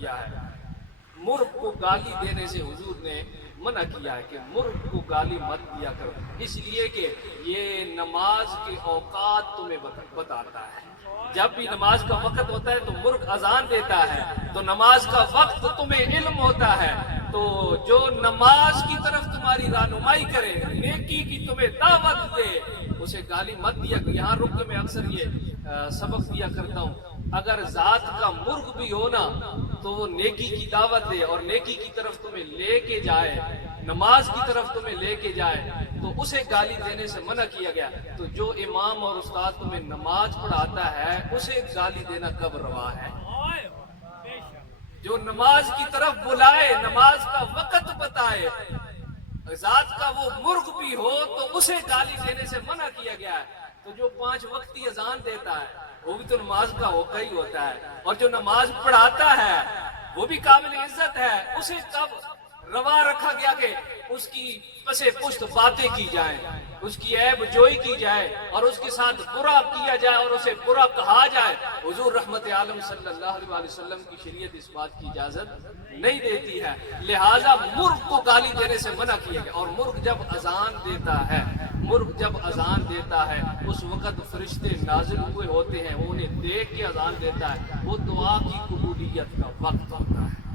کیا ہے۔ مرغ کو گالی دینے سے حضور نے منع کیا ہے کہ مرغ کو گالی مت دیا کرو، اس لیے کہ یہ نماز کے اوقات تمہیں بتاتا ہے۔ جب بھی نماز کا وقت ہوتا ہے تو مرغ اذان دیتا ہے، تو نماز کا وقت تمہیں علم ہوتا ہے، تو جو نماز کی طرف تمہاری رہنمائی کرے، نیکی کی تمہیں دعوت دے، اسے گالی مت دیا۔ یہاں رک کے میں اکثر یہ سبق دیا کرتا ہوں، اگر ذات کا مرغ بھی ہو نا تو وہ نیکی کی دعوت دے اور نیکی کی طرف تمہیں لے کے جائے، نماز کی طرف تمہیں لے کے جائے، تو اسے گالی دینے سے منع کیا گیا۔ تو جو امام اور استاد تمہیں نماز پڑھاتا ہے اسے گالی دینا کب روا ہے؟ جو نماز کی طرف بلائے، نماز کا وقت بتائے، ذات کا وہ مرغ بھی ہو تو اسے گالی دینے سے منع کیا گیا ہے۔ تو جو 5 وقتی اذان دیتا ہے وہ بھی تو نماز کا ہوتا ہی ہوتا ہے، اور جو نماز پڑھاتا ہے وہ بھی قابل عزت ہے، اسے کب روا رکھا گیا کہ اس کی پسے پشت باتیں کی جائیں، اس کی عیب جوئی کی جائے اور اس کے ساتھ برا کیا جائے اور اسے برا کہا جائے؟ حضور رحمت عالم صلی اللہ علیہ وسلم کی شریعت اس بات کی اجازت نہیں دیتی ہے، لہٰذا مرغ کو گالی دینے سے منع کیا گیا۔ اور مرغ جب اذان دیتا ہے، مرغ جب اذان دیتا ہے اس وقت فرشتے نازل ہوئے ہوتے ہیں، وہ انہیں دیکھ کے اذان دیتا ہے، وہ دعا کی قبولیت کا وقت ہوتا ہے۔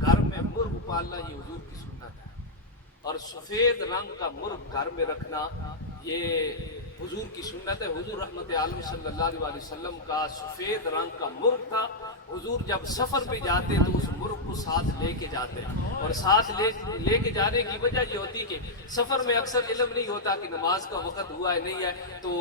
گھر میں مرغ پالنا یہ حضور کی سنت ہے، اور سفید رنگ کا مرغ گھر میں رکھنا یہ حضور کی سنت ہے۔ حضور رحمت عالم صلی اللہ علیہ وسلم کا سفید رنگ کا مرغ تھا، حضور جب سفر پہ جاتے تو اس مرغ کو ساتھ لے کے جاتے، اور ساتھ لے کے جانے کی وجہ یہ ہوتی کہ سفر میں اکثر علم نہیں ہوتا کہ نماز کا وقت ہوا ہے نہیں ہے، تو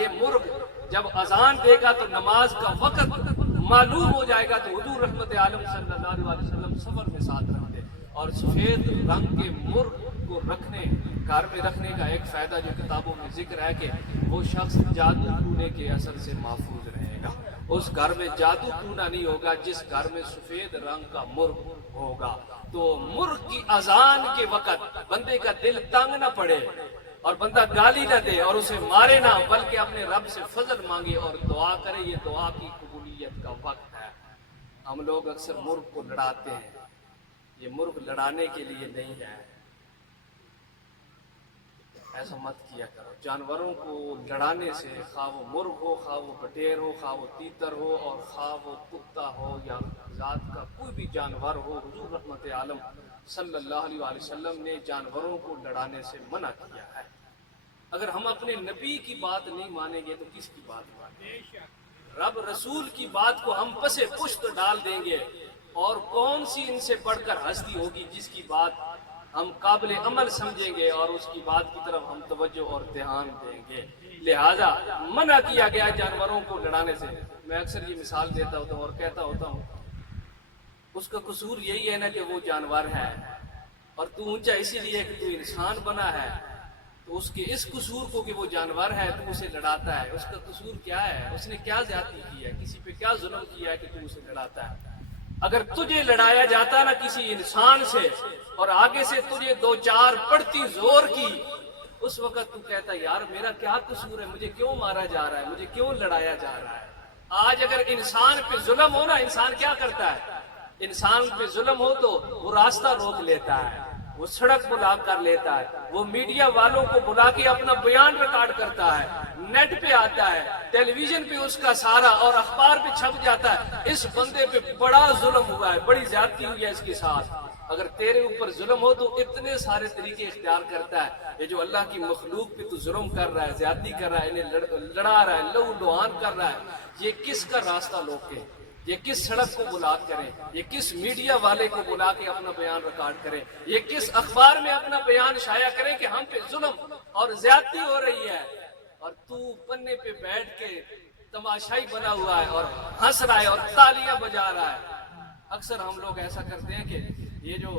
یہ مرغ جب اذان دے گا تو نماز کا وقت معلوم ہو جائے گا، تو حضور رحمت عالم صلی اللہ علیہ وسلم سفر میں ساتھ رکھتے۔ اور سفید رنگ کے مرغ کو گھر میں رکھنے کا ایک فائدہ جو کتابوں میں ذکر ہے کہ وہ شخص جادو ٹونے کے اثر سے محفوظ رہے گا، اس گھر میں جادو ٹونا نہیں ہوگا جس گھر میں سفید رنگ کا مرغ ہوگا۔ تو مرغ کی اذان کے وقت بندے کا دل تنگ نہ پڑے اور بندہ گالی نہ دے اور اسے مارے نہ، بلکہ اپنے رب سے فضل مانگے اور دعا کرے، یہ دعا کی قبولیت کا وقت ہے۔ ہم لوگ اکثر مرغ کو لڑاتے ہیں، یہ مرغ لڑانے کے لیے نہیں ہے، ایسا مت کیا کرو۔ جانوروں کو لڑانے سے، خواہ وہ مرغ ہو، خواہ وہ بٹیر ہو، خواہ وہ تیتر ہو، اور خواہ وہ کتا ہو یا ذات کا کوئی بھی جانور ہو، حضور رحمت عالم صلی اللہ علیہ وسلم نے جانوروں کو لڑانے سے منع کیا ہے۔ اگر ہم اپنے نبی کی بات نہیں مانیں گے تو کس کی بات مانیں گے؟ رب رسول کی بات کو ہم پسے پشت ڈال دیں گے، اور کون سی ان سے بڑھ کر ہستی ہوگی جس کی بات ہم قابل عمل سمجھیں گے اور اس کی بات کی طرف ہم توجہ اور دھیان دیں گے؟ لہذا منع کیا گیا جانوروں کو لڑانے سے۔ میں اکثر یہ مثال دیتا ہوتا ہوں اور کہتا ہوتا ہوں، اس کا قصور یہی ہے نا کہ وہ جانور ہے، اور تو اونچا اسی لیے کہ تو انسان بنا ہے، تو اس کے اس قصور کو کہ وہ جانور ہے تو اسے لڑاتا ہے۔ اس کا قصور کیا ہے؟ اس نے کیا زیادتی کی ہے؟ کسی پہ کیا ظلم کیا ہے کہ تو اسے لڑاتا ہے؟ اگر تجھے لڑایا جاتا نا کسی انسان سے اور آگے سے تجھے 2-4 پڑتی زور کی، اس وقت تو کہتا یار میرا کیا قصور ہے، مجھے کیوں مارا جا رہا ہے، مجھے کیوں لڑایا جا رہا ہے؟ آج اگر انسان پہ ظلم ہو نا، انسان کیا کرتا ہے؟ انسان پہ ظلم ہو تو وہ راستہ روک لیتا ہے، وہ سڑک بلاک کر لیتا ہے، وہ میڈیا والوں کو بلا کے اپنا بیان ریکارڈ کرتا ہے، نیٹ پہ آتا ہے، ٹیلی ویژن پہ اس کا سارا اور اخبار پہ چھپ جاتا ہے، اس بندے پہ بڑا ظلم ہوا ہے، بڑی زیادتی ہوئی ہے اس کے ساتھ۔ اگر تیرے اوپر ظلم ہو تو اتنے سارے طریقے اختیار کرتا ہے، یہ جو اللہ کی مخلوق پہ تو ظلم کر رہا ہے، زیادتی کر رہا ہے، انہیں لڑا رہا ہے، لہو لہان کر رہا ہے، یہ کس کا راستہ روکے؟ یہ کس سڑک کو بلا کریں؟ یہ کس میڈیا والے کو بلا کے اپنا بیان ریکارڈ کریں؟ یہ کس اخبار میں اپنا بیان شائع کریں کہ ہم پہ ظلم اور زیادتی ہو رہی ہے، اور تو پنے پہ بیٹھ کے تماشائی بنا ہوا ہے اور ہنس رہا ہے اور تالیاں بجا رہا ہے؟ اکثر ہم لوگ ایسا کرتے ہیں کہ یہ جو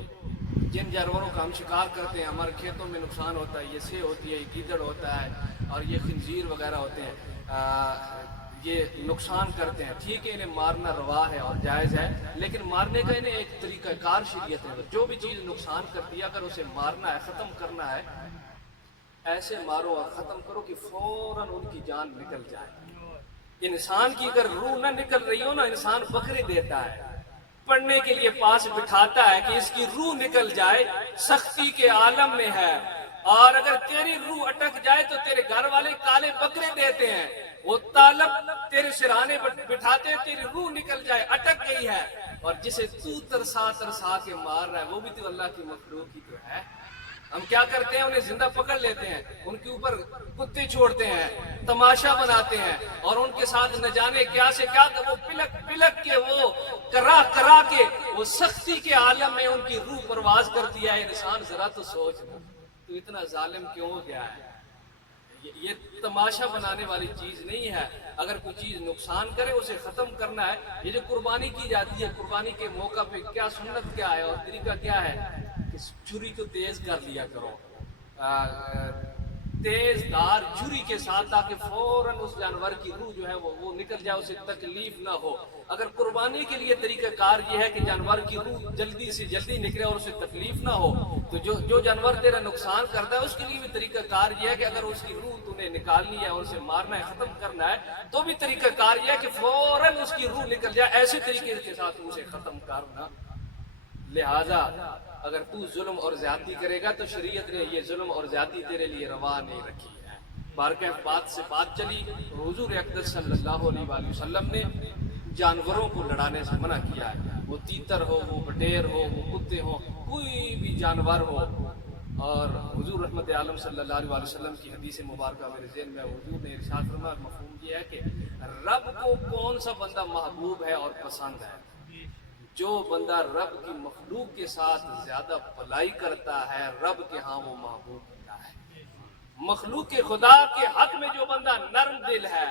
جن جانوروں کا ہم شکار کرتے ہیں، ہمارے کھیتوں میں نقصان ہوتا ہے، یہ سے ہوتی ہے، یہ گیدڑ ہوتا ہے اور یہ خنزیر وغیرہ ہوتے ہیں، یہ نقصان کرتے ہیں، ٹھیک ہے انہیں مارنا روا ہے اور جائز ہے، لیکن مارنے کا انہیں ایک طریقہ کار شریعت ہے۔ جو بھی چیز نقصان کرتی ہے اگر اسے مارنا ہے، ختم کرنا ہے، ایسے مارو اور ختم کرو کہ فوراً ان کی جان نکل جائے۔ انسان کی اگر روح نہ نکل رہی ہو نا، انسان بکرے دیتا ہے، پڑھنے کے لیے پاس بٹھاتا ہے کہ اس کی روح نکل جائے، سختی کے عالم میں ہے، اور اگر تیری روح اٹک جائے تو تیرے گھر والے کالے بکرے دیتے ہیں، وہ طالب تیرے سرہانے بٹھاتے ہیں، تیری روح نکل جائے، اٹک گئی ہے، اور جسے تو ترسا ترسا کے مار رہا ہے وہ بھی تو اللہ کی مخلوق ہی تو ہے۔ ہم کیا کرتے ہیں؟ انہیں زندہ پکڑ لیتے ہیں، ان کے اوپر کتے چھوڑتے ہیں، تماشا بناتے ہیں، اور ان کے ساتھ نہ جانے کیا سے کیا، وہ پلک پلک کے، وہ کرا کرا کے، وہ سختی کے عالم میں ان کی روح پرواز کرتی ہے۔ انسان ذرا تو سوچ، تو اتنا ظالم کیوں ہو گیا ہے؟ یہ تماشا بنانے والی چیز نہیں ہے۔ اگر کوئی چیز نقصان کرے اسے ختم کرنا ہے۔ یہ جو قربانی کی جاتی ہے، قربانی کے موقع پہ کیا سنت کیا ہے اور طریقہ کیا ہے کہ چھری کو تیز کر لیا کرو، تیز دھار چھری کے ساتھ، تاکہ فوراً اس جانور کی روح جو ہے وہ نکل جائے، اسے تکلیف نہ ہو۔ اگر قربانی کے لیے طریقہ کار یہ ہے کہ جانور کی روح جلدی سے جلدی نکلے اور اسے تکلیف نہ ہو، تو جو جانور تیرا نقصان کرتا ہے اس کے لیے بھی طریقہ کار یہ ہے کہ اگر اس کی روح تو نے نکالنی ہے اور اسے مارنا ہے، ختم کرنا ہے، تو بھی طریقہ کار یہ ہے کہ فوراً اس کی روح نکل جائے، ایسے طریقے کے ساتھ اسے ختم کرنا۔ لہذا اگر تو ظلم اور زیادتی کرے گا تو شریعت نے یہ ظلم اور زیادتی تیرے لیے روا نہیں رکھی ہے۔ بارکہ بات سے بات چلی، حضور اقدس صلی اللہ علیہ وآلہ وسلم نے جانوروں کو لڑانے سے منع کیا ہے، وہ تیتر ہو، وہ بٹیر ہو، وہ کتے ہو، کوئی بھی جانور ہو۔ اور حضور رحمت عالم صلی اللہ علیہ وسلم کی حدیث مبارکہ میرے ذہن میں، حضور نے ارشاد فرمایا، مفہوم یہ ہے کہ رب کو کون سا بندہ محبوب ہے اور پسند ہے؟ جو بندہ رب کی مخلوق کے ساتھ زیادہ بھلائی کرتا ہے، رب کے ہاں وہ محبوب بندہ ہے۔ مخلوق کے خدا کے حق میں جو بندہ نرم دل ہے،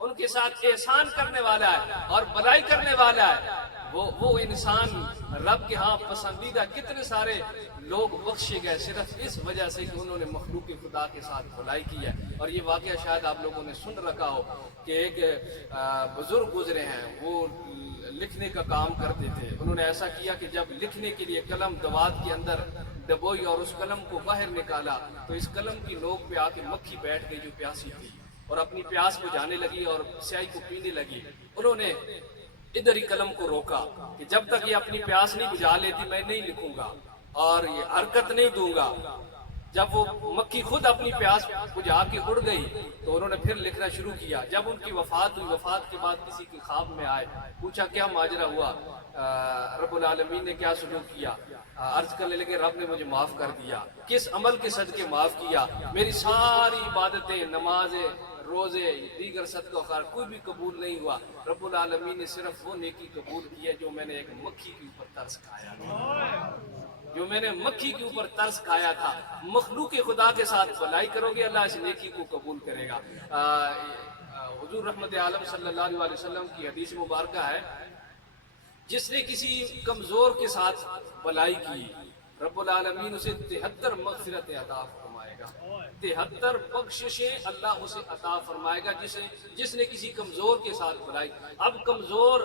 ان کے ساتھ احسان کرنے والا ہے اور بھلائی کرنے والا ہے، وہ انسان رب کے ہاں پسندیدہ۔ کتنے سارے لوگ بخشے گئے صرف اس وجہ سے کہ انہوں نے مخلوق خدا کے ساتھ بھلائی کی ہے۔ اور یہ واقعہ شاید آپ لوگوں نے سن رکھا ہو کہ ایک بزرگ گزرے ہیں، وہ لکھنے کا کام کرتے تھے۔ انہوں نے ایسا کیا کہ جب لکھنے کے لیے قلم دوات کے اندر ڈبوئی اور اس قلم کو باہر نکالا تو اس قلم کی نوک پہ آ کے مکھی بیٹھ گئی جو پیاسی تھی، اور اپنی پیاس بجھانے لگی اور سیاہی کو پینے لگی۔ انہوں نے ادھر ہی قلم کو روکا کہ جب تک یہ اپنی پیاس نہیں بجھا لیتی میں نہیں لکھوں گا اور یہ حرکت نہیں دوں گا۔ جب وہ مکھی خود اپنی پیاس بجھا کے اڑ گئی تو انہوں نے پھر لکھنا شروع کیا۔ جب ان کی وفات ہوئی، وفات کے بعد کسی کے خواب میں آئے، پوچھا کیا ماجرا ہوا، رب العالمین نے کیا سلوک کیا؟ عرض کرنے لگے رب نے مجھے معاف کر دیا۔ کس عمل کے صدقے معاف کیا؟ میری ساری عبادتیں، نمازیں، روزے، دیگر صدقہ خیر کوئی بھی قبول نہیں ہوا۔ رب العالمین نے صرف وہ نیکی قبول کی ہے جو میں نے ایک مکھی کے اوپر ترس کھایا تھا، جو میں نے مکھی کے اوپر ترس کھایا تھا۔ مخلوق خدا کے ساتھ بھلائی کرو گے، اللہ اس نیکی کو قبول کرے گا۔ حضور رحمت عالم صلی اللہ علیہ وسلم کی حدیث مبارکہ ہے، جس نے کسی کمزور کے ساتھ بھلائی کی رب العالمین اسے 73 مغفرتیں عطا فرمائے گا، 73 بخششیں اللہ اسے عطا فرمائے گا جس نے کسی کمزور کے ساتھ بھلائی۔ اب کمزور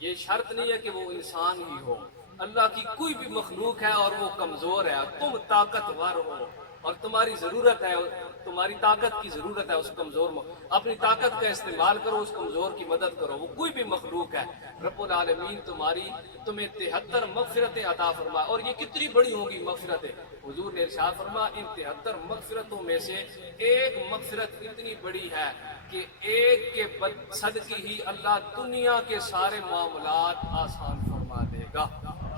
یہ شرط نہیں ہے کہ وہ انسان ہی ہو، اللہ کی کوئی بھی مخلوق ہے اور وہ کمزور ہے، تم طاقتور ہو اور تمہاری ضرورت ہے، تمہاری طاقت کی ضرورت ہے، اس کمزور اپنی طاقت کا استعمال کرو، اس کمزور کی مدد کرو، وہ کوئی بھی مخلوق ہے۔ رب العالمین تمہیں 73 مغفرتیں عطا فرمائے، اور یہ کتنی بڑی ہوں گی مغفرتیں؟ حضور نے ارشاد فرمایا ان 73 مغفرتوں میں سے ایک مغفرت اتنی بڑی ہے کہ ایک کے صدقے ہی اللہ دنیا کے سارے معاملات آسان فرما دے گا۔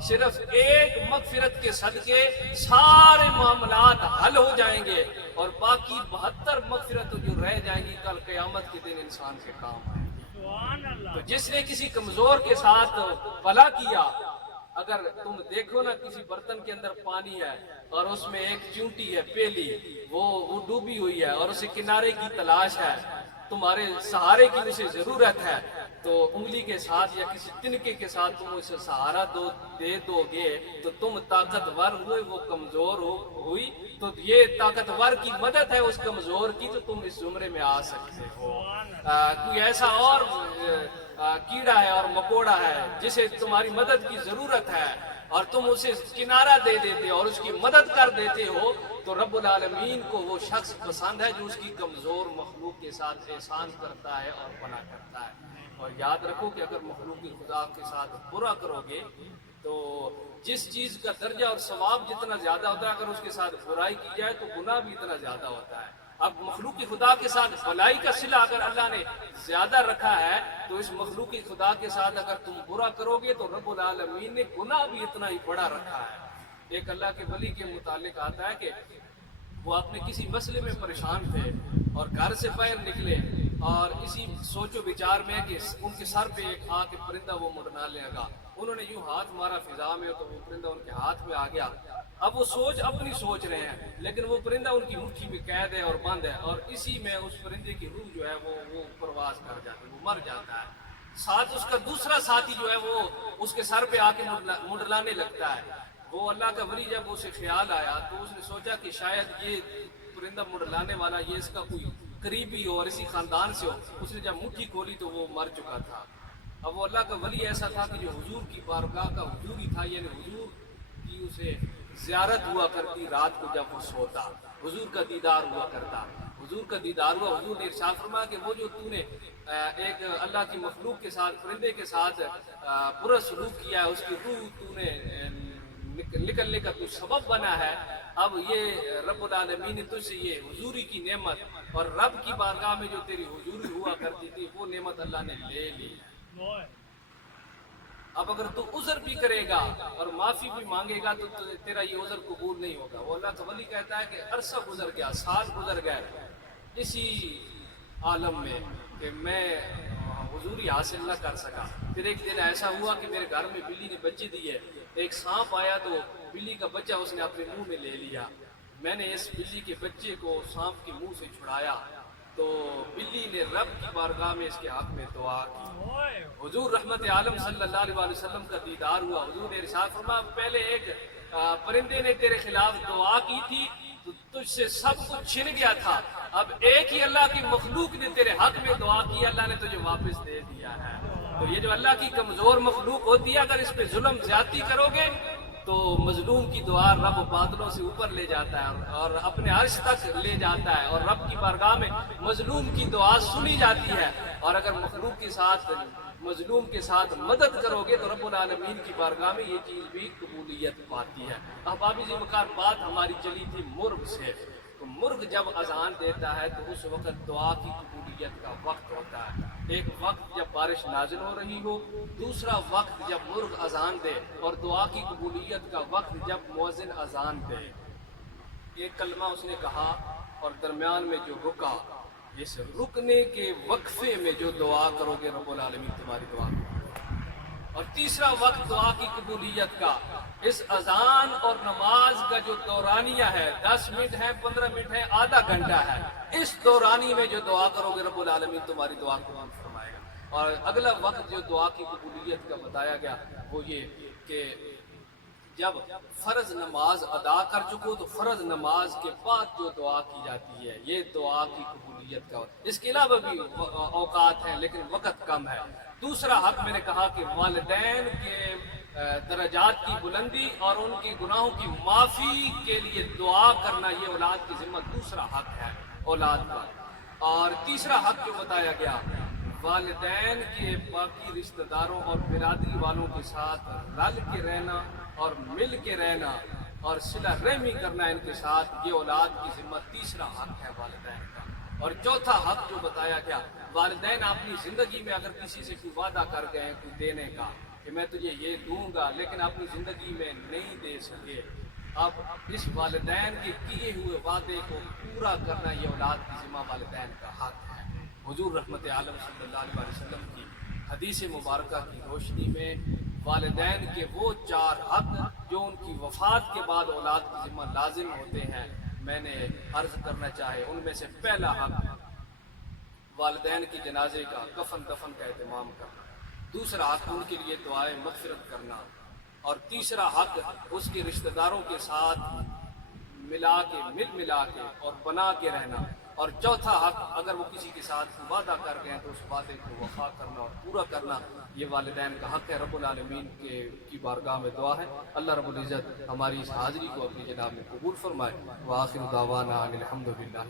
صرف ایک مغفرت کے صدقے سارے معاملات حل ہو جائیں گے، اور باقی 72 مغفرت جو رہ جائیں گی کل قیامت کے دن انسان کے کام آئیں گے۔ تو جس نے کسی کمزور کے ساتھ بھلا کیا، اگر تم دیکھو نا کسی برتن کے اندر پانی ہے اور اس میں ایک چونٹی ہے، پیلی، وہ ڈوبی ہوئی ہے اور اسے کنارے کی تلاش ہے، تمہارے سہارے کی اسے ضرورت ہے، تو انگلی کے ساتھ یا کسی تنکے کے ساتھ تم اسے سہارا دے دو گے تو تم طاقتور ہوئے، وہ کمزور ہوئی، تو یہ طاقتور کی مدد ہے اس کمزور کی، تو تم اس زمرے میں آ سکتے ہو۔ کوئی ایسا اور کیڑا ہے اور مکوڑا ہے جسے تمہاری مدد کی ضرورت ہے اور تم اسے کنارہ دے دیتے اور اس کی مدد کر دیتے ہو، تو رب العالمین کو وہ شخص پسند ہے جو اس کی کمزور مخلوق کے ساتھ احسان کرتا ہے اور بنا کرتا ہے۔ اور یاد رکھو کہ اگر مخلوق خدا کے ساتھ برا کرو گے تو جس چیز کا درجہ اور ثواب جتنا زیادہ ہوتا ہے، اگر اس کے ساتھ برائی کی جائے تو گناہ بھی اتنا زیادہ ہوتا ہے۔ اب مخلوق خدا کے ساتھ بھلائی کا صلہ اگر اللہ نے زیادہ رکھا ہے تو اس مخلوق خدا کے ساتھ اگر تم برا کرو گے تو رب العالمین نے گناہ بھی اتنا ہی بڑا رکھا ہے۔ ایک اللہ کے ولی کے متعلق آتا ہے کہ وہ اپنے کسی مسئلے میں پریشان تھے اور گھر سے باہر نکلے اور اسی سوچ و بچار میں کہ ان کے سر پہ ایک آ کے پرندہ وہ مڑنا لے گا، انہوں نے یوں ہاتھ مارا فضا میں تو وہ پرندہ ان کے ہاتھ میں آ گیا۔ اب وہ اپنی سوچ رہے ہیں لیکن وہ پرندہ ان کی مٹھی میں قید ہے اور بند ہے، اور اسی میں اس پرندے کی روح جو ہے وہ پرواز کر جاتی ہے، وہ مر جاتا ہے۔ ساتھ اس کا دوسرا ساتھی جو ہے وہ اس کے سر پہ آ کے منڈلانے لگتا ہے۔ وہ اللہ کا ولی جب اسے خیال آیا تو اس نے سوچا کہ شاید یہ پرندہ منڈلانے والا یہ اس کا کوئی قریبی ہو اور اسی خاندان سے ہو۔ اس نے جب مٹھی کھولی تو وہ مر چکا تھا۔ اب وہ اللہ کا ولی ایسا تھا کہ جو حضور کی بارگاہ کا حضور ہی تھا، یعنی حضور کی اسے زیارت ہوا کرتی رات کو جب وہ سوتا، حضور کا دیدار ہوا کرتا، حضور کا دیدار ہوا۔ حضور نے ارشاد فرمایا کہ وہ جو تو نے ایک اللہ کی مخلوق کے ساتھ پرندے کے ساتھ برا سلوک کیا ہے، اس کی روح تو نے نکلنے کا تو سبب بنا ہے، اب یہ رب العالمین نے تجھ سے یہ حضوری کی نعمت اور رب کی بارگاہ میں جو تیری حضوری ہوا کرتی تھی وہ نعمت اللہ نے لے لی ہے۔ اب اگر تو عذر بھی کرے گا اور معافی بھی مانگے گا تو تیرا یہ عذر قبول نہیں ہوگا۔ وہ اللہ کا ولی کہتا ہے کہ عرصہ گزر گیا، سال گزر گئے اسی عالم میں کہ میں حضوری حاصل نہ کر سکا۔ پھر ایک دن ایسا ہوا کہ میرے گھر میں بلی نے بچے دیے، ایک سانپ آیا تو بلی کا بچہ اس نے اپنے منہ میں لے لیا۔ میں نے اس بلی کے بچے کو سانپ کے منہ سے چھڑایا تو بلی نے رب کی بارگاہ میں اس کے حق میں دعا کی۔ حضور رحمت عالم صلی اللہ علیہ وسلم کا دیدار ہوا۔ حضور نے ارشاد فرمایا پہلے ایک پرندے نے تیرے خلاف دعا کی تھی تو تجھ سے سب کچھ چھن گیا تھا، اب ایک ہی اللہ کی مخلوق نے تیرے حق میں دعا کی، اللہ نے تجھے واپس دے دیا ہے۔ تو یہ جو اللہ کی کمزور مخلوق ہوتی ہے، اگر اس پہ ظلم زیادتی کرو گے تو مظلوم کی دعا رب بادلوں سے اوپر لے جاتا ہے اور اپنے عرش تک لے جاتا ہے، اور رب کی بارگاہ میں مظلوم کی دعا سنی جاتی ہے۔ اور اگر مخلوق کے ساتھ مظلوم کے ساتھ مدد کرو گے تو رب العالمین کی بارگاہ میں یہ چیز بھی قبولیت پاتی ہے۔ احبابی ذی مقار بات ہماری چلی تھی مرغ سے، تو مرغ جب اذان دیتا ہے تو اس وقت دعا کی قبولیت کا وقت ہوتا ہے۔ ایک وقت جب بارش نازل ہو رہی ہو، دوسرا وقت جب مرغ اذان دے، اور دعا کی قبولیت کا وقت جب مؤذن اذان دے۔ ایک کلمہ اس نے کہا اور درمیان میں جو رکا، اس رکنے کے وقفے میں جو دعا کرو گے رب العالمین تمہاری دعا کرو گے۔ اور تیسرا وقت دعا کی قبولیت کا اس اذان اور نماز کا جو دورانیہ ہے، 10 منٹ ہے، 15 منٹ ہے، آدھا گھنٹہ ہے، اس دورانی میں جو دعا کرو گے رب العالمین تمہاری دعا قبول فرمائے گا۔ اور اگلا وقت جو دعا کی قبولیت کا بتایا گیا وہ یہ کہ جب فرض نماز ادا کر چکو تو فرض نماز کے بعد جو دعا کی جاتی ہے یہ دعا کی قبولیت کا وقت۔ اس کے علاوہ بھی اوقات ہیں لیکن وقت کم ہے۔ دوسرا حق میں نے کہا کہ والدین کے درجات کی بلندی اور ان کی گناہوں کی معافی کے لیے دعا کرنا، یہ اولاد کی ذمہ دوسرا حق ہے اولاد کا۔ اور تیسرا حق جو بتایا گیا، والدین کے باقی رشتہ داروں اور برادری والوں کے ساتھ رل کے رہنا اور مل کے رہنا اور صلہ رحمی کرنا ان کے ساتھ، یہ اولاد کی ذمہ تیسرا حق ہے والدین کا۔ اور چوتھا حق جو بتایا گیا، والدین اپنی زندگی میں اگر کسی سے کوئی وعدہ کر گئے ہیں کوئی دینے کا کہ میں تجھے یہ دوں گا، لیکن اپنی زندگی میں نہیں دے سکے، اب اس والدین کے کیے ہوئے وعدے کو پورا کرنا یہ اولاد کی ذمہ والدین کا حق ہے۔ حضور رحمت عالم صلی اللہ علیہ وسلم کی حدیث مبارکہ کی روشنی میں والدین کے وہ 4 حق جو ان کی وفات کے بعد اولاد کی ذمہ لازم ہوتے ہیں، میں نے عرض کرنا چاہے ان میں سے پہلا حق والدین کی جنازے کا کفن دفن کا اہتمام کرنا، دوسرا حق ان کے لیے دعائیں مغفرت کرنا، اور تیسرا حق اس کے رشتہ داروں کے ساتھ ملا کے اور بنا کے رہنا، اور چوتھا حق اگر وہ کسی کے ساتھ وعدہ کر گئے ہیں تو اس وعدے کو وفا کرنا اور پورا کرنا، یہ والدین کا حق ہے۔ رب العالمین کی بارگاہ میں دعا ہے اللہ رب العزت ہماری اس حاضری کو اپنی جناب میں قبول فرمائے۔ وآخر دعوانا ان الحمد للہ۔